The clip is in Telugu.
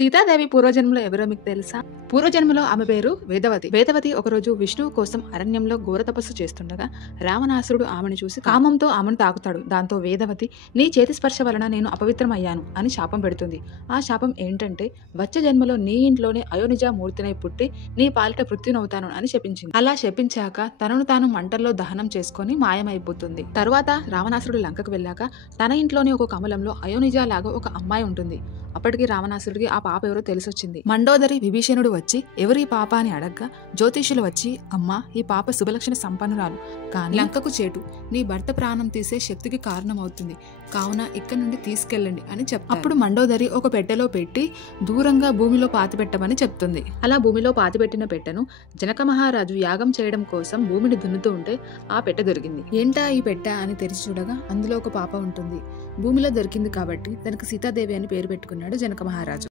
సీతాదేవి పూర్వజన్మలో ఎవరో మీకు తెలుసా? పూర్వజన్మలో ఆమె పేరు వేదవతి. వేదవతి ఒకరోజు విష్ణువు కోసం అరణ్యంలో ఘోర తపస్సు చేస్తుండగా రావణాసురుడు ఆమెను చూసి కామంతో ఆమెను తాకుతాడు. దాంతో వేదవతి నీ చేతి స్పర్శ వలన నేను అపవిత్రమయ్యాను అని శాపం పెడుతుంది. ఆ శాపం ఏంటంటే వచ్చే జన్మలో నీ ఇంట్లోనే అయోనిజ మూర్తినై పుట్టి నీ పాలిట మృత్యునవుతాను అని శపించింది. అలా శపించాక తనను తాను మంటల్లో దహనం చేసుకుని మాయమైపోతుంది. తరువాత రావణాసురుడు లంకకు వెళ్ళాక తన ఇంట్లోని ఒక కమలంలో అయోనిజ లాగా ఒక అమ్మాయి ఉంటుంది. అప్పటికి రావణాసురుడికి ఆ పాప ఎవరో తెలిసొచ్చింది. మండోదరి విభీషణుడు వచ్చి ఎవరి పాప అని అడగ్గా జ్యోతిష్యులు వచ్చి అమ్మా ఈ పాప శుభలక్షణ సంపన్నురాలు, కానీ లంకకు చేటు, నీ భర్త ప్రాణం తీసే శక్తికి కారణమవుతుంది, కావున ఇక్కడ నుండి తీసుకెళ్ళండి అని చెప్తారు. అప్పుడు మండోదరి ఒక పెట్టెలో పెట్టి దూరంగా భూమిలో పాతిపెట్టమని చెప్తుంది. అలా భూమిలో పాతిపెట్టిన పెట్టెను జనక మహారాజు యాగం చేయడం కోసం భూమిని దున్నుతూ ఉంటే ఆ పెట్టె దొరికింది. ఏంటా ఈ పెట్టె అని తెరిచి చూడగా అందులో ఒక పాప ఉంటుంది. భూమిలో దొరికింది కాబట్టి తనకు సీతాదేవి అని పేరు పెట్టుకున్నాడు జనక మహారాజు.